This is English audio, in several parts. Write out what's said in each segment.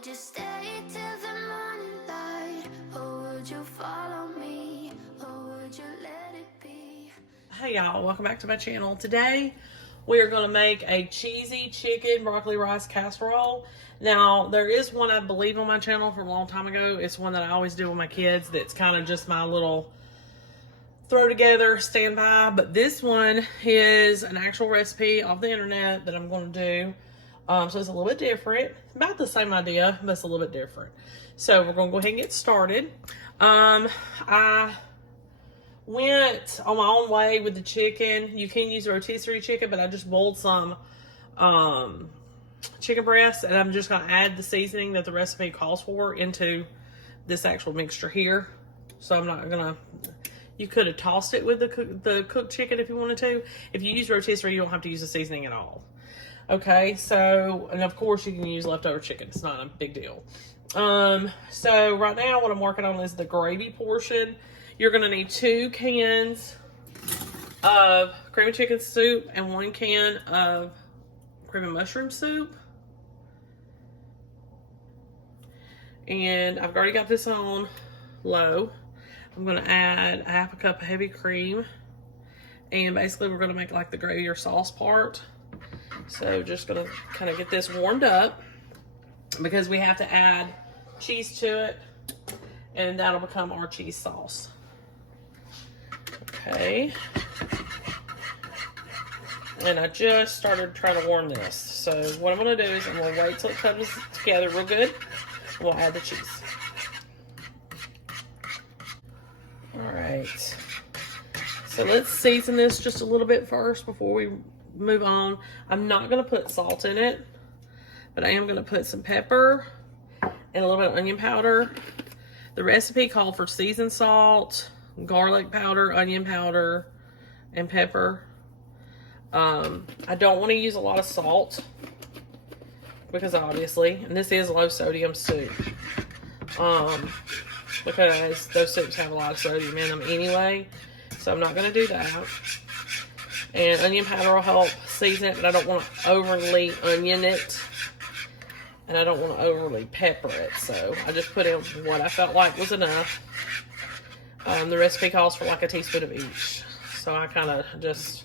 would you stay till the morning light? Or would you follow me? Or would you let it be? Hey y'all, welcome back to my channel. Today we are going to make a cheesy chicken broccoli rice casserole. Now there is one I believe on my channel from a long time ago. It's one that I always do with my kids that's kind of just my little throw together standby, but this one is an actual recipe off the internet that I'm going to do. So it's a little bit different, about the same idea, but it's a little bit different. So we're going to go ahead and get started. I went on my own way with the chicken. You can use a rotisserie chicken, but I just boiled some chicken breasts, and I'm just going to add the seasoning that the recipe calls for into this actual mixture here. So I'm not going to... You could have tossed it with the cooked chicken if you wanted to. If you use rotisserie, you don't have to use the seasoning at all. Okay, so, and of course you can use leftover chicken. It's not a big deal. So right now what I'm working on is the gravy portion. You're going to need 2 cans of cream of chicken soup and 1 can of cream of mushroom soup. And I've already got this on low. I'm going to add 1/2 cup of heavy cream. And basically we're going to make like the gravy or sauce part. So just going to kind of get this warmed up because we have to add cheese to it. And that'll become our cheese sauce. Okay. And I just started trying to warm this. So what I'm going to do is I'm going to wait till it comes together real good. We'll add the cheese. Alright, so let's season this just a little bit first before we move on. I'm not going to put salt in it, but I am going to put some pepper and a little bit of onion powder. The recipe called for seasoned salt, garlic powder, onion powder, and pepper. I don't want to use a lot of salt because obviously, and this is low sodium soup. Because those soups have a lot of sodium in them anyway. So I'm not going to do that. And onion powder will help season it, but I don't want to overly onion it. And I don't want to overly pepper it. So I just put in what I felt like was enough. The recipe calls for like a teaspoon of each. So I kind of just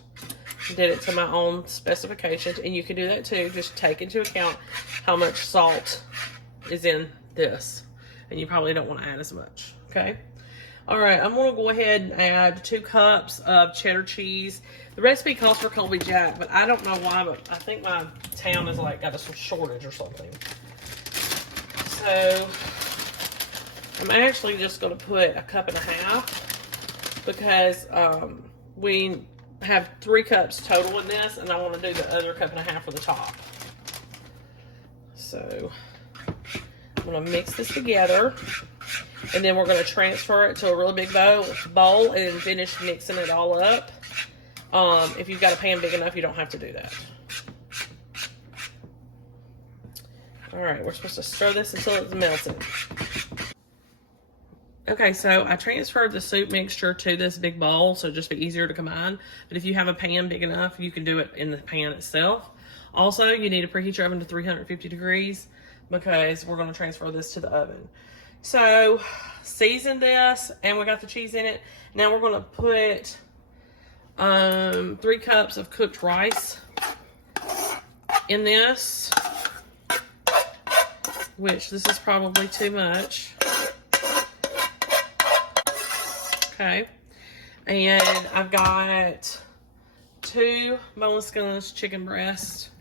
did it to my own specifications. And you can do that too. Just take into account how much salt is in this. And you probably don't want to add as much, okay? All right, I'm going to go ahead and add 2 cups of cheddar cheese. The recipe calls for Colby Jack, but I don't know why, but I think my town is like got a shortage or something. So I'm actually just going to put 1.5 cups because we have 3 cups total in this, and I want to do the other 1.5 cups for the top. So I'm going to mix this together, and then we're going to transfer it to a really big bowl and finish mixing it all up. If you've got a pan big enough, you don't have to do that. All right, we're supposed to stir this until it's melted. Okay, so I transferred the soup mixture to this big bowl, so it'll just be easier to combine. But if you have a pan big enough, you can do it in the pan itself. Also, you need to preheat your oven to 350 degrees. Because we're going to transfer this to the oven. So, season this, and we got the cheese in it. Now we're going to put 3 cups of cooked rice in this. Which, this is probably too much. Okay. And I've got 2 boneless skinless chicken breasts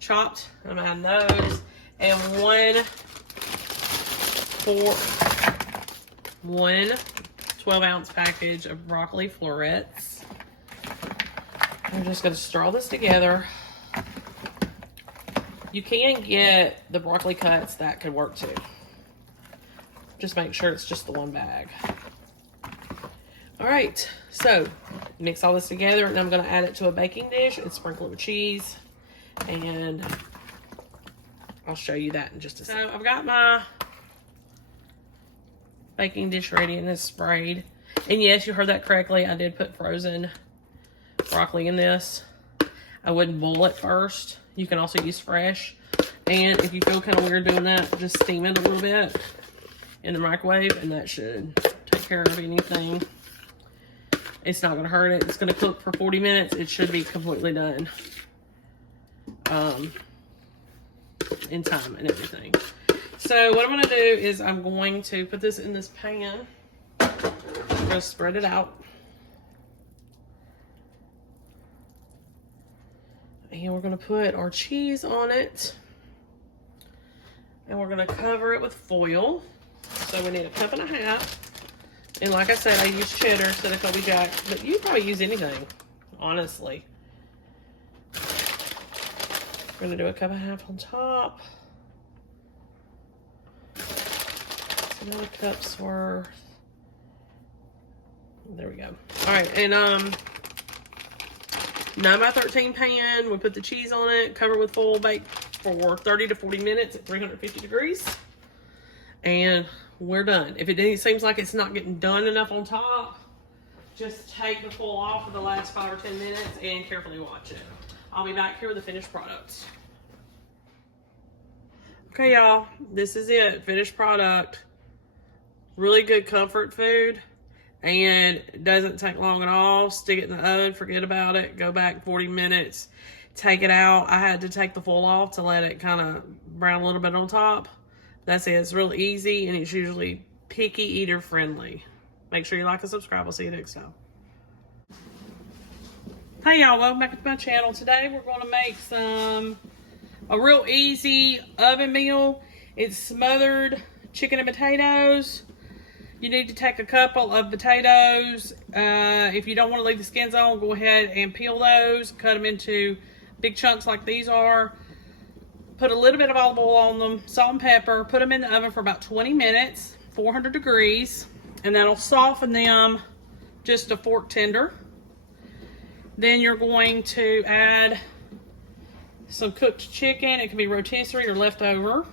chopped. I'm adding those. And 1 12-ounce package of broccoli florets. I'm just going to stir all this together. You can get the broccoli cuts, that could work too. Just make sure it's just the 1 bag. Alright, so mix all this together, and I'm going to add it to a baking dish and sprinkle it with cheese. And I'll show you that in just a second. So I've got my baking dish ready and it's sprayed. And yes, you heard that correctly. I did put frozen broccoli in this. I wouldn't boil it first. You can also use fresh. And if you feel kind of weird doing that, just steam it a little bit in the microwave, and that should take care of anything. It's not going to hurt it. It's going to cook for 40 minutes. It should be completely done in time and everything. So what I'm going to do is I'm going to put this in this pan. I'm going to spread it out. And we're going to put our cheese on it. And we're going to cover it with foil. So we need 1.5 cups. And like I said, I use cheddar instead of Colby Jack. But you probably use anything, honestly. We're going to do 1.5 cups on top. Another cup's worth. There we go. All right, and 9x13 pan. We put the cheese on it, cover with foil, bake for 30 to 40 minutes at 350 degrees. And we're done. If it seems like it's not getting done enough on top, just take the foil off for the last 5 or 10 minutes and carefully watch it. I'll be back here with the finished product. Okay, y'all, this is it. Finished product. Really good comfort food. And it doesn't take long at all. Stick it in the oven, forget about it, go back 40 minutes, take it out. I had to take the foil off to let it kind of brown a little bit on top. That's it. It's real easy, and it's usually picky eater friendly. Make sure you like and subscribe. I'll see you next time. Hey y'all, welcome back to my channel. Today we're going to make a real easy oven meal. It's smothered chicken and potatoes. You need to take a couple of potatoes. If you don't want to leave the skins on, go ahead and peel those. Cut them into big chunks like these are. Put a little bit of olive oil on them, salt and pepper. Put them in the oven for about 20 minutes, 400 degrees. And that'll soften them just a fork tender. Then you're going to add some cooked chicken. It can be rotisserie or leftover.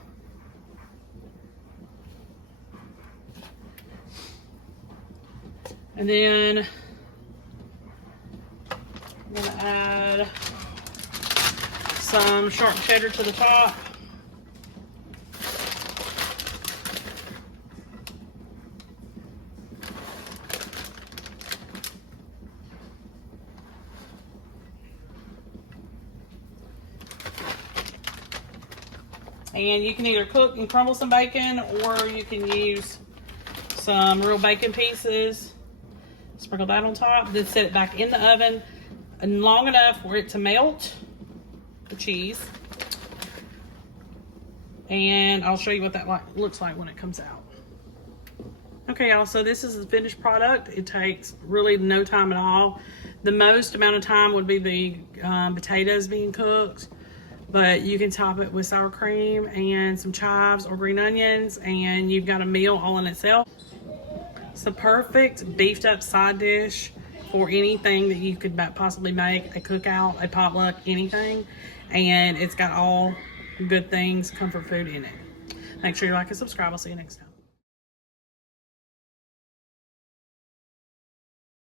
And then I'm going to add some sharp cheddar to the top. And you can either cook and crumble some bacon, or you can use some real bacon pieces. Sprinkle that on top, then set it back in the oven and long enough for it to melt the cheese. And I'll show you what that looks like when it comes out. Okay, y'all, so this is the finished product. It takes really no time at all. The most amount of time would be the potatoes being cooked, but you can top it with sour cream and some chives or green onions, and you've got a meal all in itself. It's the perfect beefed up side dish for anything that you could possibly make, a cookout, a potluck, anything. And it's got all good things, comfort food in it. Make sure you like and subscribe. I'll see you next time.